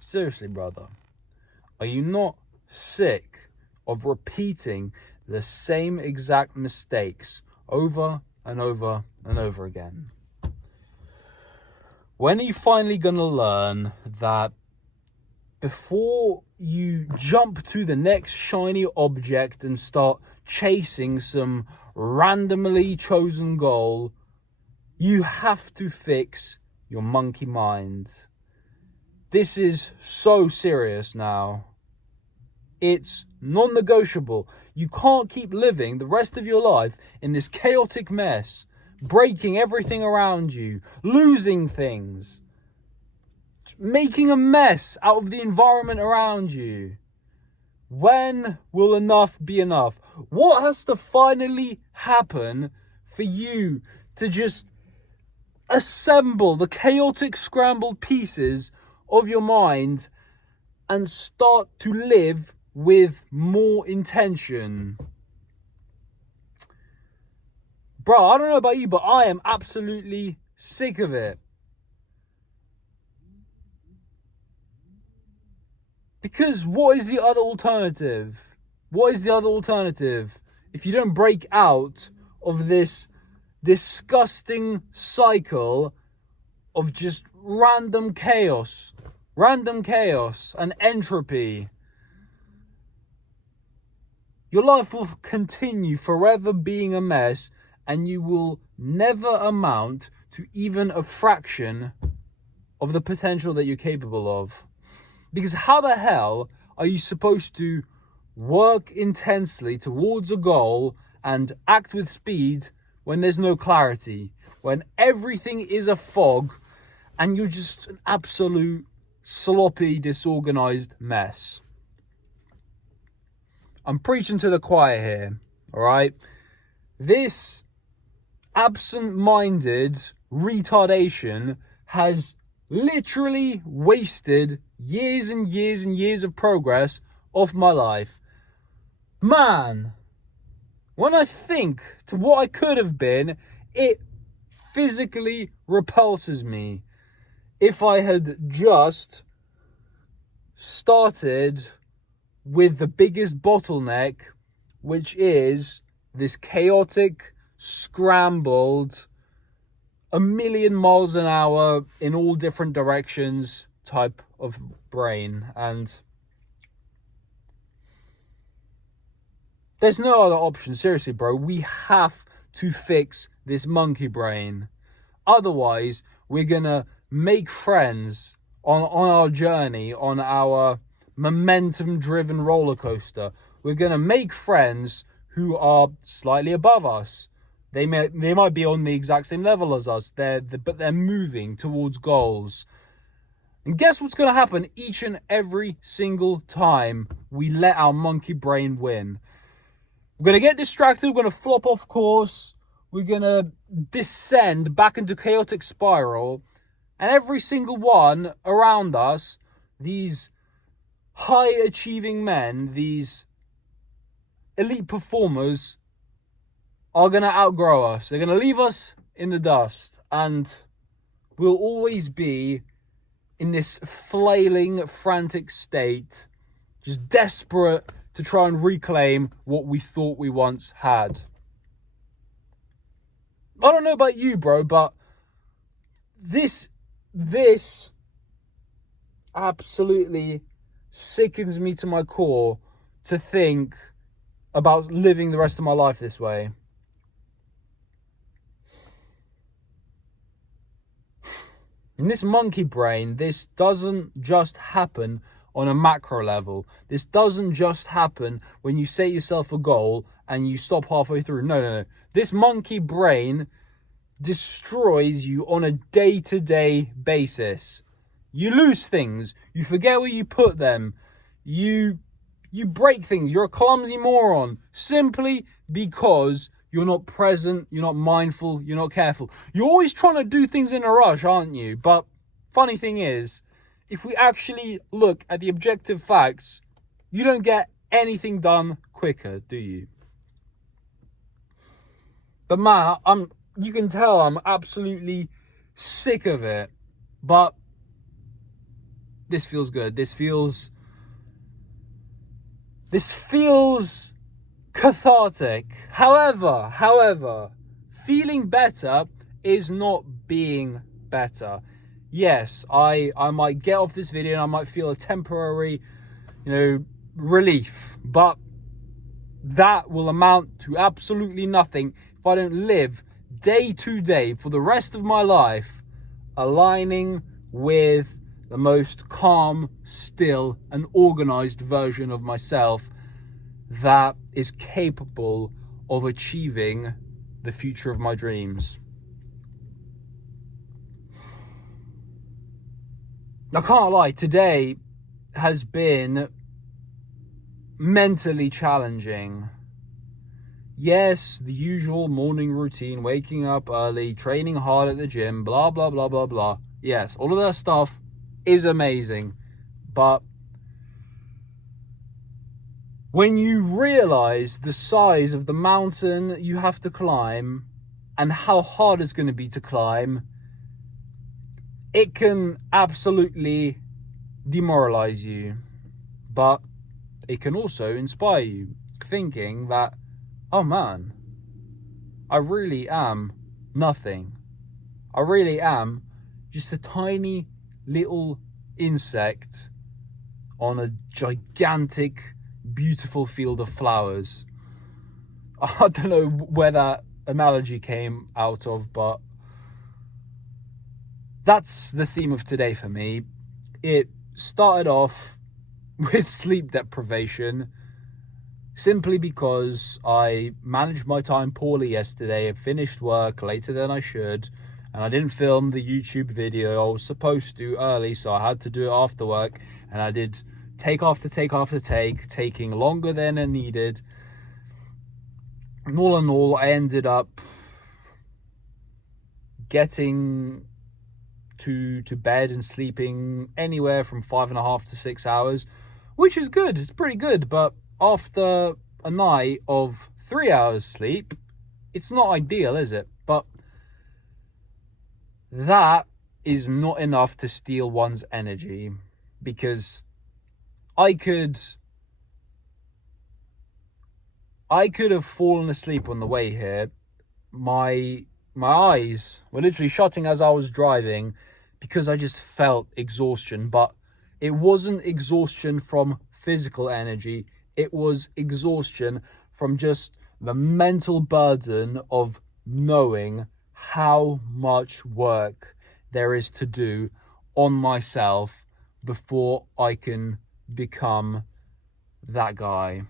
Seriously, brother, are you not sick of repeating the same exact mistakes over and over and over again? When are you finally gonna learn that before you jump to the next shiny object and start chasing some randomly chosen goal, you have to fix your monkey mind? This is so serious now. It's non-negotiable. You can't keep living the rest of your life in this chaotic mess, breaking everything around you, losing things, making a mess out of the environment around you. When will enough be enough? What has to finally happen for you to just assemble the chaotic, scrambled pieces of your mind and start to live with more intention? Bro, I don't know about you, but I am absolutely sick of it. Because what is the other alternative? What is the other alternative if you don't break out of this disgusting cycle of just random chaos and entropy? Your life will continue forever being a mess, and you will never amount to even a fraction of the potential that you're capable of. Because how the hell are you supposed to work intensely towards a goal and act with speed when there's no clarity, when everything is a fog and you're just an absolute sloppy, disorganized mess? I'm preaching to the choir here, all right? This absent-minded retardation has literally wasted years and years and years of progress of my life. Man, when I think to what I could have been, it physically repulses me. If I had just started with the biggest bottleneck, which is this chaotic, scrambled, a million miles an hour in all different directions type of brain. And there's no other option. Seriously, bro, we have to fix this monkey brain. Otherwise, we're gonna make friends on our journey, on our momentum-driven roller coaster. We're gonna make friends who are slightly above us. They might be on the exact same level as us. But they're moving towards goals. And guess what's going to happen each and every single time we let our monkey brain win? We're going to get distracted. We're going to flop off course. We're going to descend back into chaotic spiral. And every single one around us, these high achieving men, these elite performers, are going to outgrow us. They're going to leave us in the dust. And we'll always be in this flailing, frantic state, just desperate to try and reclaim what we thought we once had. I don't know about you, bro, but this absolutely sickens me to my core to think about living the rest of my life this way. In this monkey brain, this doesn't just happen on a macro level. This doesn't just happen when you set yourself a goal and you stop halfway through. No. This monkey brain destroys you on a day-to-day basis. You lose things. You forget where you put them. You break things. You're a clumsy moron simply because you're not present, you're not mindful, you're not careful. You're always trying to do things in a rush, aren't you? But funny thing is, if we actually look at the objective facts, you don't get anything done quicker, do you? But man, you can tell I'm absolutely sick of it. But this feels good. This feels cathartic. However, feeling better is not being better. Yes, I might get off this video and I might feel a temporary, relief, but that will amount to absolutely nothing if I don't live day to day for the rest of my life aligning with the most calm, still, and organized version of myself that is capable of achieving the future of my dreams. I can't lie, today has been mentally challenging. Yes, the usual morning routine, waking up early, training hard at the gym, blah, blah, blah, blah, blah. Yes, all of that stuff is amazing. But when you realize the size of the mountain you have to climb and how hard it's going to be to climb, it can absolutely demoralize you. But it can also inspire you, thinking that, oh man, I really am nothing. I really am just a tiny little insect on a gigantic, beautiful field of flowers. I don't know where that analogy came out of, but that's the theme of today for me. It started off with sleep deprivation, simply because I managed my time poorly yesterday. I finished work later than I should, and I didn't film the YouTube video I was supposed to early, so I had to do it after work, and I did take after take after take, taking longer than it needed. And all in all, I ended up getting to bed and sleeping anywhere from 5.5 to 6 hours, which is good. It's pretty good, but after a night of 3 hours sleep, it's not ideal, is it? But that is not enough to steal one's energy, because I could have fallen asleep on the way here. My eyes were literally shutting as I was driving because I just felt exhaustion. But it wasn't exhaustion from physical energy. It was exhaustion from just the mental burden of knowing how much work there is to do on myself before I can become that guy.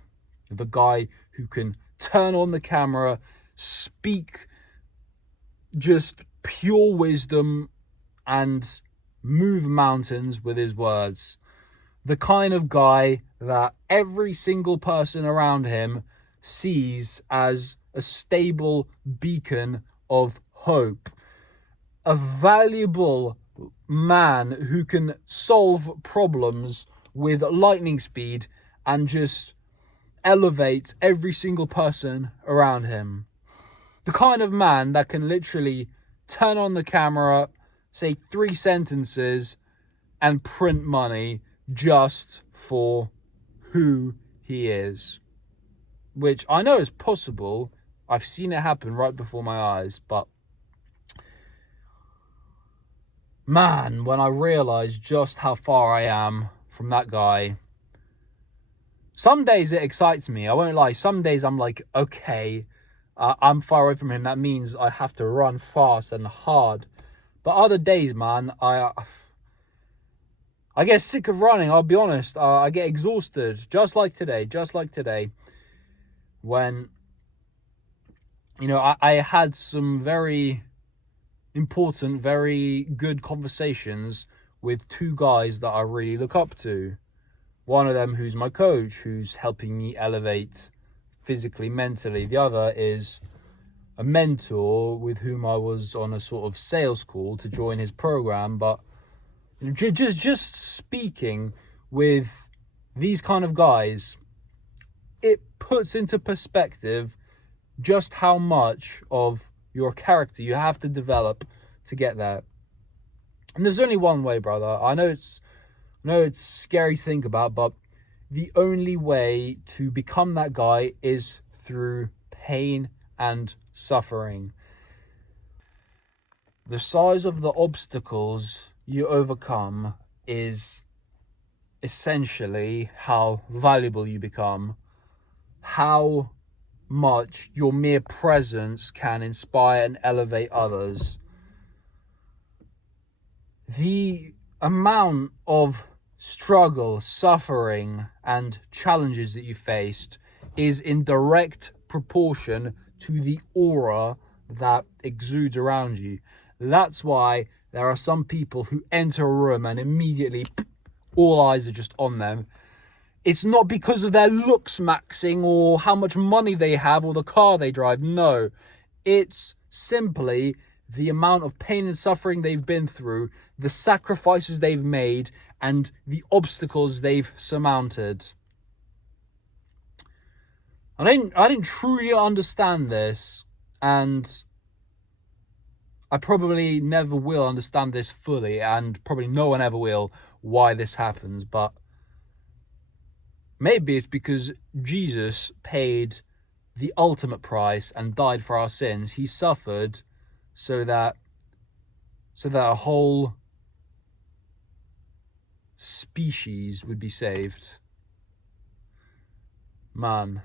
The guy who can turn on the camera, speak just pure wisdom, and move mountains with his words. The kind of guy that every single person around him sees as a stable beacon of hope. A valuable man who can solve problems with lightning speed and just elevate every single person around him. The kind of man that can literally turn on the camera, say 3 sentences, and print money just for who he is. Which I know is possible. I've seen it happen right before my eyes, but man, when I realize just how far I am from that guy, some days it excites me, I won't lie. Some days I'm like, okay, I'm far away from him. That means I have to run fast and hard. But other days, man, I get sick of running, I'll be honest. I get exhausted, just like today. When, I had some very important, very good conversations with 2 guys that I really look up to. One of them who's my coach, who's helping me elevate physically, mentally. The other is a mentor with whom I was on a sort of sales call to join his program. But just speaking with these kind of guys, it puts into perspective just how much of your character you have to develop to get there. And there's only one way, brother. I know it's No, it's scary to think about, but the only way to become that guy is through pain and suffering. The size of the obstacles you overcome is essentially how valuable you become, how much your mere presence can inspire and elevate others. The amount of struggle, suffering, and challenges that you faced is in direct proportion to the aura that exudes around you. That's why there are some people who enter a room and immediately all eyes are just on them. It's not because of their looks maxing or how much money they have or the car they drive. No, it's simply the amount of pain and suffering they've been through, the sacrifices they've made, and the obstacles they've surmounted. I didn't truly understand this, and I probably never will understand this fully, and probably no one ever will, why this happens. But maybe it's because Jesus paid the ultimate price and died for our sins. He suffered so that a whole species would be saved. Man.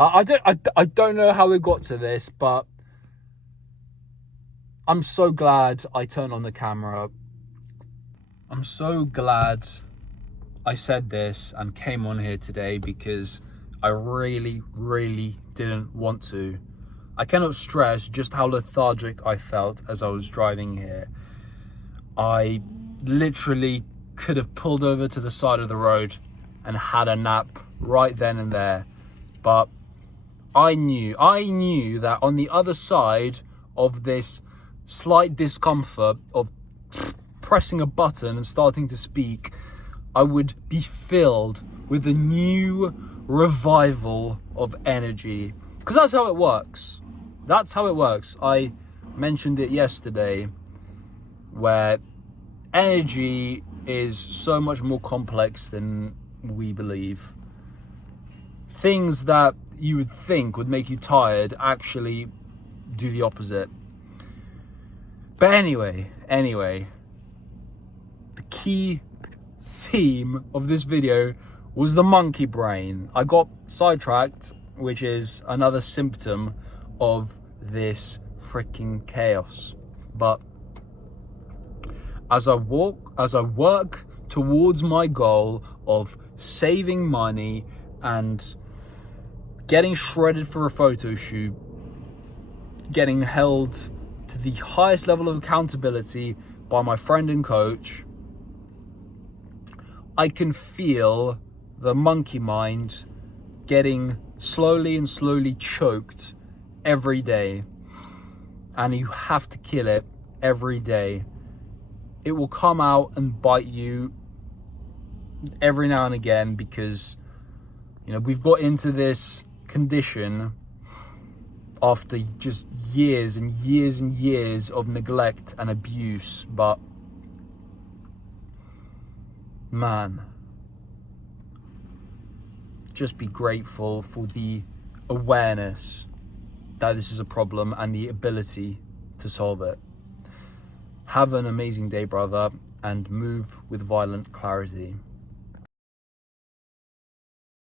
I don't know how we got to this, but I'm so glad I turned on the camera. I'm so glad I said this and came on here today, because I really, really didn't want to. I cannot stress just how lethargic I felt as I was driving here. I literally could have pulled over to the side of the road and had a nap right then and there. But I knew that on the other side of this slight discomfort of pressing a button and starting to speak, I would be filled with a new revival of energy. Because that's how it works. That's how it works. I mentioned it yesterday, where energy is so much more complex than we believe. Things that you would think would make you tired actually do the opposite. But anyway, the key theme of this video was the monkey brain. I got sidetracked, which is another symptom of this freaking chaos. But as I work towards my goal of saving money and getting shredded for a photo shoot, getting held to the highest level of accountability by my friend and coach, I can feel the monkey mind getting slowly choked every day. And you have to kill it every day. It will come out and bite you every now and again, because, you know, we've got into this condition after just years and years and years of neglect and abuse. But man, just be grateful for the awareness that this is a problem and the ability to solve it. Have an amazing day, brother, and move with violent clarity.